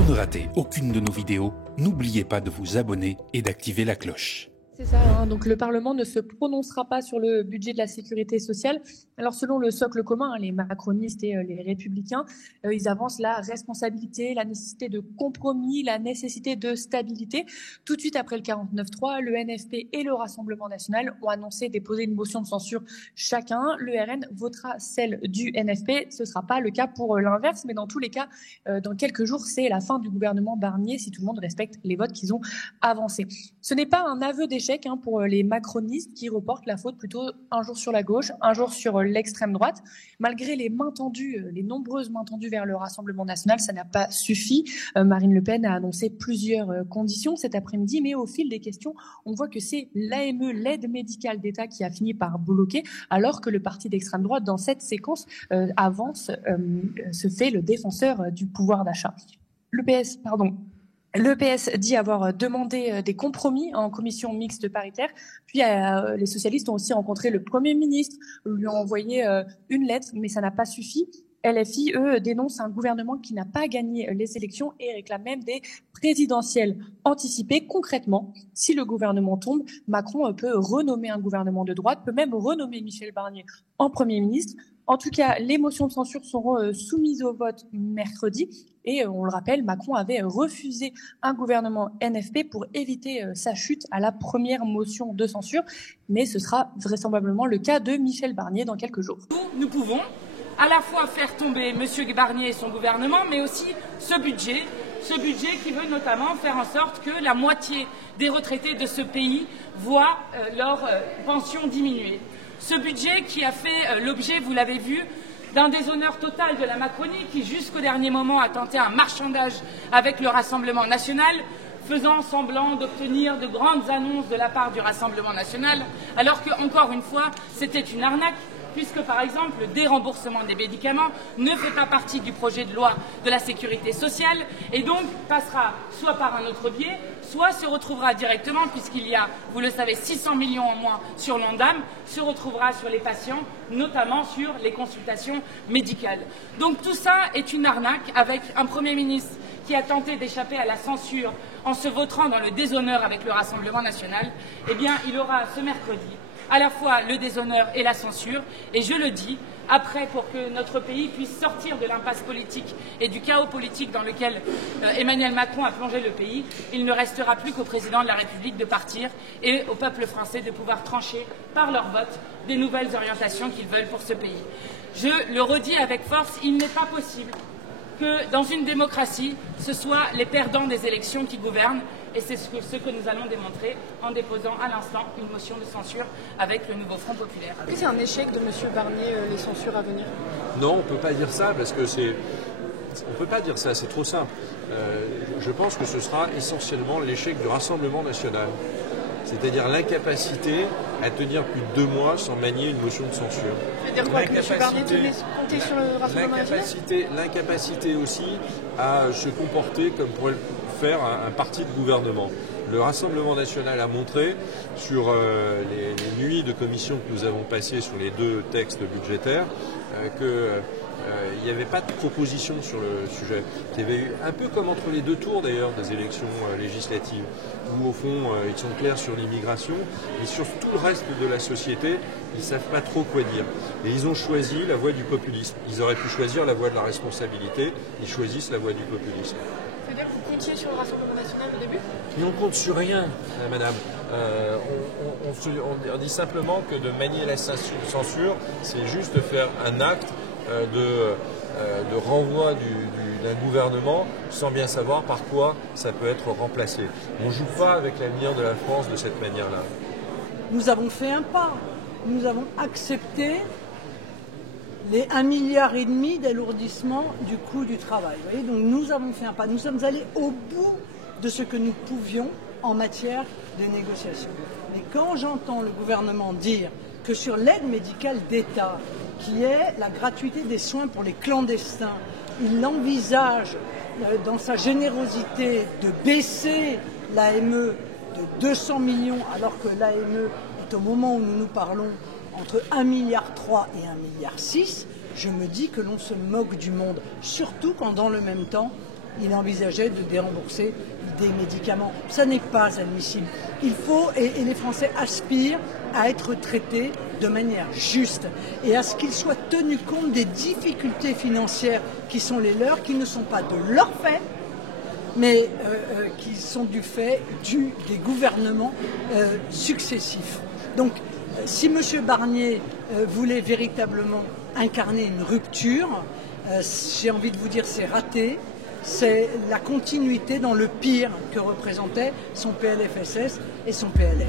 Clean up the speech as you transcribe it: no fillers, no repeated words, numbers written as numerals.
Pour ne rater aucune de nos vidéos, n'oubliez pas de vous abonner et d'activer la cloche. C'est ça, hein. Donc le Parlement ne se prononcera pas sur le budget de la sécurité sociale. Alors selon le socle commun, hein, les macronistes et les républicains, ils avancent la responsabilité, la nécessité de compromis, la nécessité de stabilité. Tout de suite après le 49-3, le NFP et le Rassemblement national ont annoncé déposer une motion de censure chacun. Le RN votera celle du NFP. Ce ne sera pas le cas pour l'inverse, mais dans tous les cas, dans quelques jours, c'est la fin du gouvernement Barnier si tout le monde respecte les votes qu'ils ont avancés. Ce n'est pas un aveu d'échec pour les macronistes qui reportent la faute plutôt un jour sur la gauche, un jour sur l'extrême droite. Malgré les mains tendues, les nombreuses mains tendues vers le Rassemblement national, ça n'a pas suffi. Marine Le Pen a annoncé plusieurs conditions cet après-midi, mais au fil des questions, on voit que c'est l'AME, l'aide médicale d'État, qui a fini par bloquer, alors que le parti d'extrême droite, dans cette séquence, se fait le défenseur du pouvoir d'achat. Le PS dit avoir demandé des compromis en commission mixte paritaire. Puis les socialistes ont aussi rencontré le Premier ministre, lui ont envoyé une lettre, mais ça n'a pas suffi. LFI, eux, dénoncent un gouvernement qui n'a pas gagné les élections et réclament même des présidentielles anticipées. Concrètement, si le gouvernement tombe, Macron peut renommer un gouvernement de droite, peut même renommer Michel Barnier en Premier ministre. En tout cas, les motions de censure seront soumises au vote mercredi. Et on le rappelle, Macron avait refusé un gouvernement NFP pour éviter sa chute à la première motion de censure. Mais ce sera vraisemblablement le cas de Michel Barnier dans quelques jours. Nous pouvons à la fois faire tomber M. Barnier et son gouvernement, mais aussi ce budget qui veut notamment faire en sorte que la moitié des retraités de ce pays voient leur pension diminuer. Ce budget qui a fait l'objet, vous l'avez vu, d'un déshonneur total de la Macronie qui, jusqu'au dernier moment, a tenté un marchandage avec le Rassemblement national, faisant semblant d'obtenir de grandes annonces de la part du Rassemblement national, alors que, encore une fois, c'était une arnaque, puisque, par exemple, le déremboursement des médicaments ne fait pas partie du projet de loi de la sécurité sociale et donc passera soit par un autre biais, soit se retrouvera directement, puisqu'il y a, vous le savez, 600 millions en moins sur l'ONDAM, se retrouvera sur les patients, notamment sur les consultations médicales. Donc tout ça est une arnaque avec un Premier ministre qui a tenté d'échapper à la censure en se vautrant dans le déshonneur avec le Rassemblement national. Eh bien, il aura ce mercredi à la fois le déshonneur et la censure, et je le dis, après, pour que notre pays puisse sortir de l'impasse politique et du chaos politique dans lequel Emmanuel Macron a plongé le pays, il ne restera plus qu'au président de la République de partir et au peuple français de pouvoir trancher par leur vote des nouvelles orientations qu'ils veulent pour ce pays. Je le redis avec force, il n'est pas possible que dans une démocratie, ce soit les perdants des élections qui gouvernent. Et c'est ce que nous allons démontrer en déposant à l'instant une motion de censure avec le nouveau Front populaire. Est-ce que c'est un échec de M. Barnier, les censures à venir? Non, on ne peut pas dire ça parce que c'est... On ne peut pas dire ça, c'est trop simple. Je pense que ce sera essentiellement l'échec du Rassemblement national. C'est-à-dire l'incapacité à tenir plus de 2 mois sans manier une motion de censure. C'est-à-dire quoi, que M. Barnier compter sur le Rassemblement national? L'incapacité aussi à se comporter comme pourrait le faire un parti de gouvernement. Le Rassemblement national a montré sur les nuits de commission que nous avons passées sur les 2 textes budgétaires qu'il n'y avait pas de proposition sur le sujet. Il y avait eu un peu comme entre les 2 tours d'ailleurs des élections législatives, où au fond ils sont clairs sur l'immigration, et sur tout le reste de la société, ils ne savent pas trop quoi dire. Et ils ont choisi la voie du populisme. Ils auraient pu choisir la voie de la responsabilité, ils choisissent la voie du populisme. Ça veut dire que vous comptiez sur le Rassemblement national au début? Mais on compte sur rien, madame. On dit simplement que de manier la censure, c'est juste faire un acte de renvoi d'un gouvernement sans bien savoir par quoi ça peut être remplacé. On ne joue pas avec l'avenir de la France de cette manière-là. Nous avons fait un pas. Nous avons accepté les 1,5 milliard d'alourdissement du coût du travail. Vous voyez, donc nous avons fait un pas. Nous sommes allés au bout de ce que nous pouvions en matière de négociation. Mais quand j'entends le gouvernement dire que sur l'aide médicale d'État, qui est la gratuité des soins pour les clandestins, il envisage dans sa générosité de baisser l'AME de 200 millions, alors que l'AME est au moment où nous nous parlons entre 1,3 milliard et 1,6 milliard, je me dis que l'on se moque du monde, surtout quand dans le même temps, il envisageait de dérembourser des médicaments. Ça n'est pas admissible. Il faut, et les Français aspirent à être traités de manière juste et à ce qu'ils soient tenus compte des difficultés financières qui sont les leurs, qui ne sont pas de leur fait, mais qui sont du fait des gouvernements successifs. Donc, si M. Barnier voulait véritablement incarner une rupture, j'ai envie de vous dire c'est raté. C'est la continuité dans le pire que représentaient son PLFSS et son PLF.